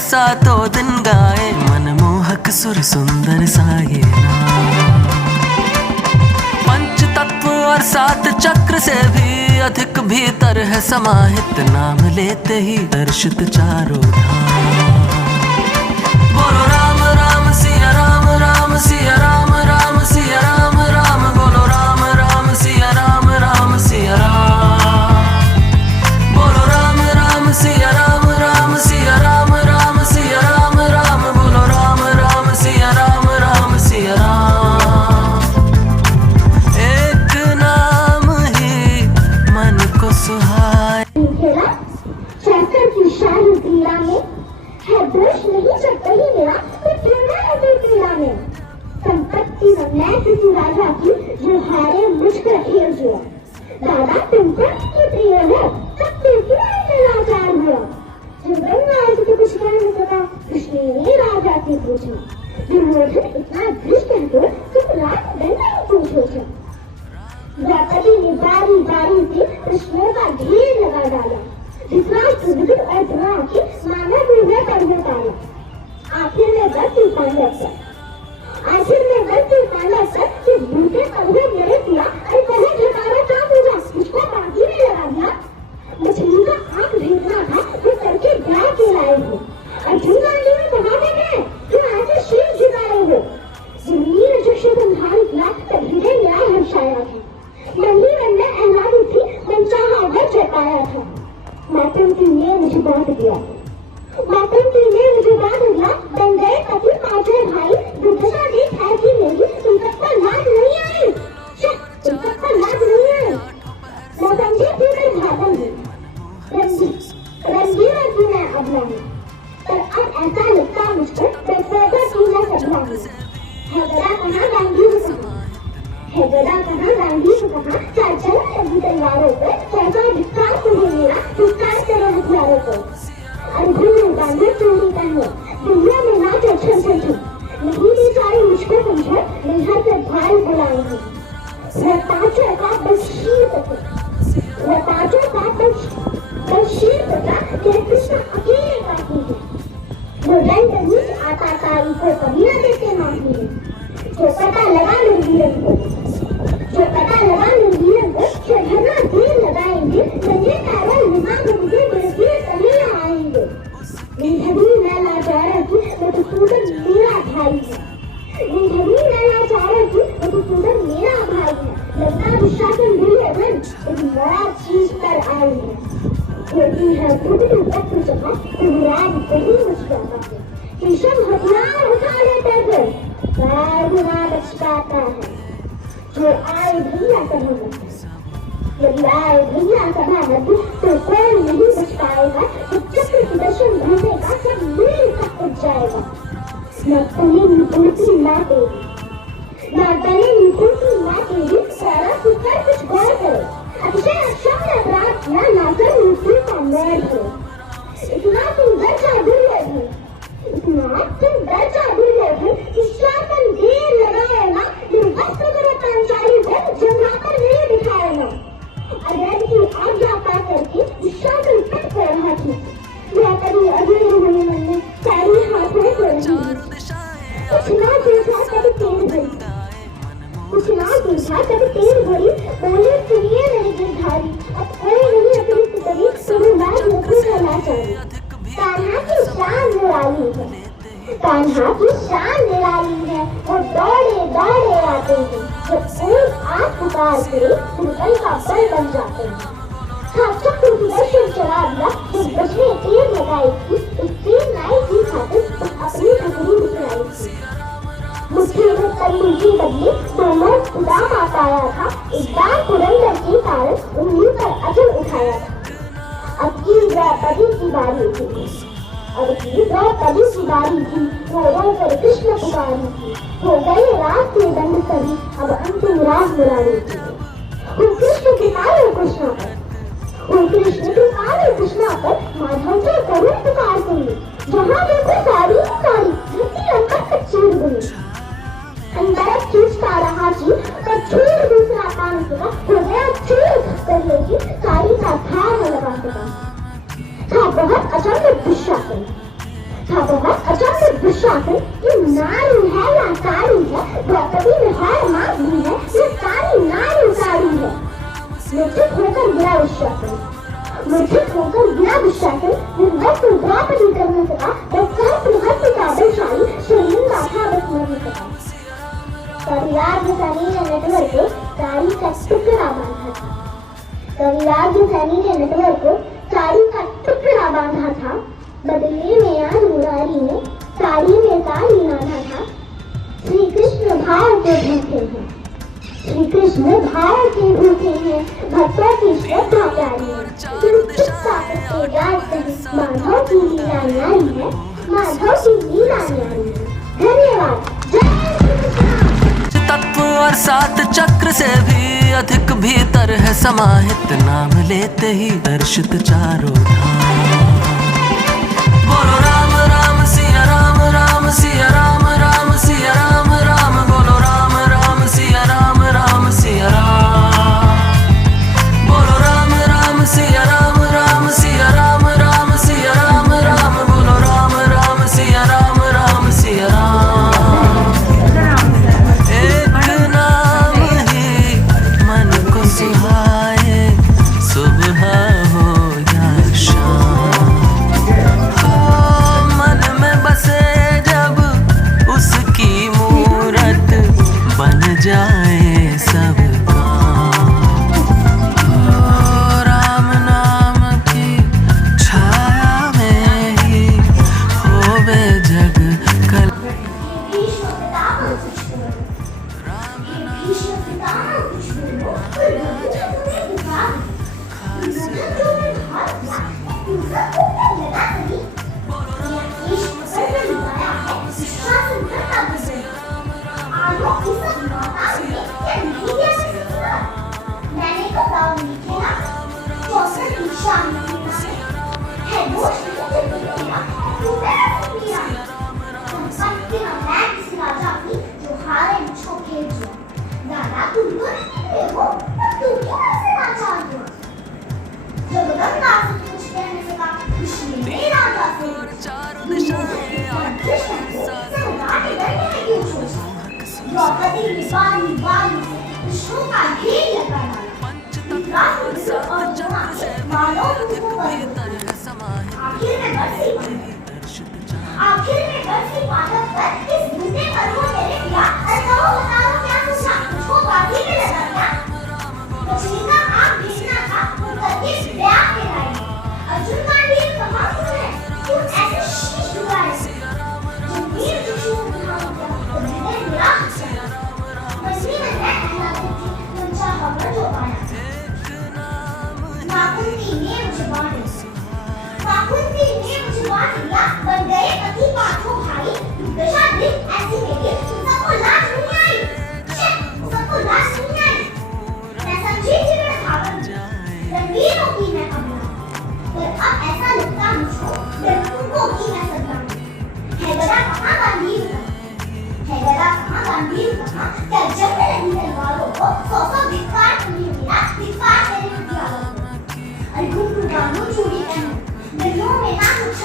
सातों दिन गाए मनमोहक सुर सुंदर सा ये नाम। पंच तत्व और सात चक्र से भी अधिक भीतर है समाहित, नाम लेते ही दर्शित चारों धाम। बोलो राम राम सिया राम, राम सिया राम, राम सिया राम राम, बोलो राम राम सिया राम, राम सिया राम। बोलो राम राम सिया राम, राम सिया राम, राम सिया राम राम, बोलो राम राम सिया राम, राम सिया राम। एक नाम ही मन को सुहाए। शस्त्र की शाही क्रिया में है दोष नहीं जब कहीं मेरा तो प्रेरणा है कोई क्रिया में। संपत्ति में मैं किसी राजा की जो हारे मुझकर खेल गया। दादा तुम तो की प्रिय हो, तब तुम क्यों ऐसे लाचार हो? जब गंगा तो कुछ कह नहीं सका, कृष्ण ने राजा से पूछा। दुर्योधन इतना दुष्ट है तो तुम रात दिन नहीं पूछो। द्रौपदी ने बारी बारी से कृष्ण का ढेर लगा डाला। धृतराष्ट्र विदुर और द्रोण के मानव हृदय पर उतारा। आखिर में गलती पांडव से सिर्फ भूखे कंधे मेरे किया। अरे पहले घटारा क्या पूछा, मुझको बाकी में लगा दिया। मछली का आंख भेजना था तो करके गाय के लाए हो। अर्जुन गांधी में कहा देखे तुम ऐसे शीर झुकाए हो। जमीन जो शुभंधारी किया तब हृदय मेरा हर्षाया था। नंदी वंदे अहलादी थी, मन चाहा वह जताया था। मातम की ने मुझे बांध दिया, मातम की ने मुझे बांध दिया। बन गए पति पांचों भाई, दुर्दशा देख है कि मेरी तुम तक पर लाज नहीं आई। तुम तक पर लाज नहीं आई। मैं समझी थी मैं भागूंगी, रंगीला की मैं अब नहीं, पर अब ऐसा लगता मुझको बेफायदा की मैं सबलाऊंगी। है गदा कहाँ गांधी को कहा, है गदा कहाँ गांधी को कहा। चार चल लगी तलवारों को, कैसा धिक्कार तुम्हें मेरा, धिक्कार करो हथियारों को। अर्जुन गांधी चोरी पहनो, दुनिया में नाचो छल छल छल। नहीं बेचारी मुझको समझो, निहार कर भाई बुलाएंगे। वह पांचों का बशीर पुत्र, वह पांचों का बशीर पुत्र तेरे कृष्ण अकेले काफी है। वो दंड नीच आता तारी को कभी न देते माफी है। जो पता लगा लूंगीरन को, जो पता लगा लूंगीरन को, चढ़ना देर लगाएंगे। नंगे पैरों निगाह मुझे बिल्कुल कभी न आएंगे। निधनी मैं लाचार की वो तो सूदन मेरा भाई है। निधनी मैं लाचार की वो तो सूदन मेरा भाई है। लगता दुशासन दुर्योधन एक बड़ा चीज पर आई है। होती है टूटी वक्त जहाँ युवराज कहीं मुस्कुराता है। कृष्ण हथियार उठा लेते थे, पैर बिना बचकाता है। जो आए भैया सभा मध्य, यदि आए भैया सभा मध्य तो कोई नहीं बच पाएगा। तो चक्र सुदर्शन घूमेगा, सब मिल तक उठ जाएगा। न तने निपुणती ना तेरी, न तने निपुणती ना तेरी, सारा सुकर कुछ गौर करो। अतिशय अक्षम अपराध किया, ना कर मृत्यु का मैल हो। इतना तुम दर्जा दुर्योधन, इतना तुम दर्जा दुर्योधन कि शासन देर लगाएगा। निर्वस्त्र करो पांचाली को, जमुना पर नहीं दिखाएगा। अगर की आज्ञा पा करके शासन तक कर रहा थी। द्रौपदी अधूरे होने मन में सारी हाथों को रही। कुछ ना देखा तब तेज भरी, कुछ ना देखा तब तेज भरी। बोले सुनिए मेरी गिरधारी, अब कोई नहीं अतिरिक्त करी, तुम्हें मैं मुझे करना चाहिए। कान्हा की शान निराली है, कान्हा की शान निराली है। वो दौड़े दौड़े आते हैं, जब कोई आँख पुकार करे तुरंत का बल बन जाते हैं। हाँ चक्र सुदर्शन चला दिया, जो बचने तीर लगाई थी, उस तीर नाई की खातिर अपनी हथेली दिखलाई थी। मुट्ठी में तल्ली की बदली दोनों उदाम आया था। एक बार पुरंदर के कारण उंगली पर अचल उठाया था। अब की द्रौपदी की बारी थी, अब की द्रौपदी की बारी थी। वो रोकर कृष्ण पुकारी थी। हो गए रात के दंड सभी, अब अंतिम रात बुलानी थी। वो कृष्ण के कारण कृष्णा पर, वो कृष्ण के कारण कृष्णा पर माधव के करुण पुकार सुनी। जहाँ देखो सारी सारी धरती अंबर तक चीर गई। अंदर खींचता रहा जी, पर फिर दूसरा काम सुना। हो गया चूर कर लेगी, सारी का धार लगा सका। था बहुत अचानक दुशासन, था दुशासन ये नारी है या साड़ी है, द्रौपदी में है माधुरी है, ये सारी नारी साड़ी है। मूर्छित होकर गिरा दुशासन, मूर्छित होकर गिरा दुशासन, निर्वस्त्र द्रौपदी कर न सका, बस प्रहस्त का बलशाली शर्मिंदा था बस मर न सका। कविराज सैनी ने नेटवर्क को साड़ी का टुकड़ा बांधा था, कविराज सैनी ने नेटवर्क को साड़ी का टुकड़ा बांधा था, बदले में आज मुरारी ने साड़ी में साड़ी बांधा था। श्री कृष्ण भाव के भूखे हैं, श्री कृष्ण भाव के भूखे हैं, भक्तों की श्रद्धा प्यारी है, माधव की लीला न्यारी है, माधव की लीला न्यारी है। धन्यवाद। तत्व और सात चक्र से भी अधिक भीतर है समाहित, नाम लेते ही दर्शित चारों धाम। बोलो राम राम सिया राम, राम सिया राम, राम सिया राम, राम बोलो राम राम सिया राम, राम सिया राम। बोलो राम राम सिया राम, राम सिया राम, राम सिया राम, राम बोलो राम राम सिया राम, राम सिया राम। सुहाए सुबह हो या शाम, हो मन में बसे जब उसकी मूरत बन जाए सब काम। हो राम नाम की छाया में ही होवे जग कल। आखिर में बरसी पाठक पर इस बूते पर वो तेरे पिया, बताओ क्या सोचा, मुझको बाकी में लगा क्या? मछली का आँख देखना था, वो करके ब्याह के लाई। अर्जुन का वीर कहाँ है? तू ऐसे शीश डुबाए। जब वीर दुश्मन बना गया, तो जिन्हें मिला मछली में मैं कहना थी, मुझे खबर जो पाया। नाकुंती ने मुझे बांध दिया, बन गए पति पांचों भाई। दशा दिन ऐसी मेरी, सबको लाज नहीं आई, सबको लाज नहीं आई। मैं समझी थी मेरा भावन, रणवीरों की मैं कमला, पर अब ऐसा लगता मुझको लड़कों की मैं सदमा। है गदा कहाँ गांधी कहाँ, है गदा कहाँ गांधी कहाँ, क्या जंग नहीं तलवारों को, सौ धिक्कार तुम्हें मिला, धिक्कार तेरे हथियारों को। अरे घुंघरू बांधो चूड़ी पहनो, गलियों में ना कुछ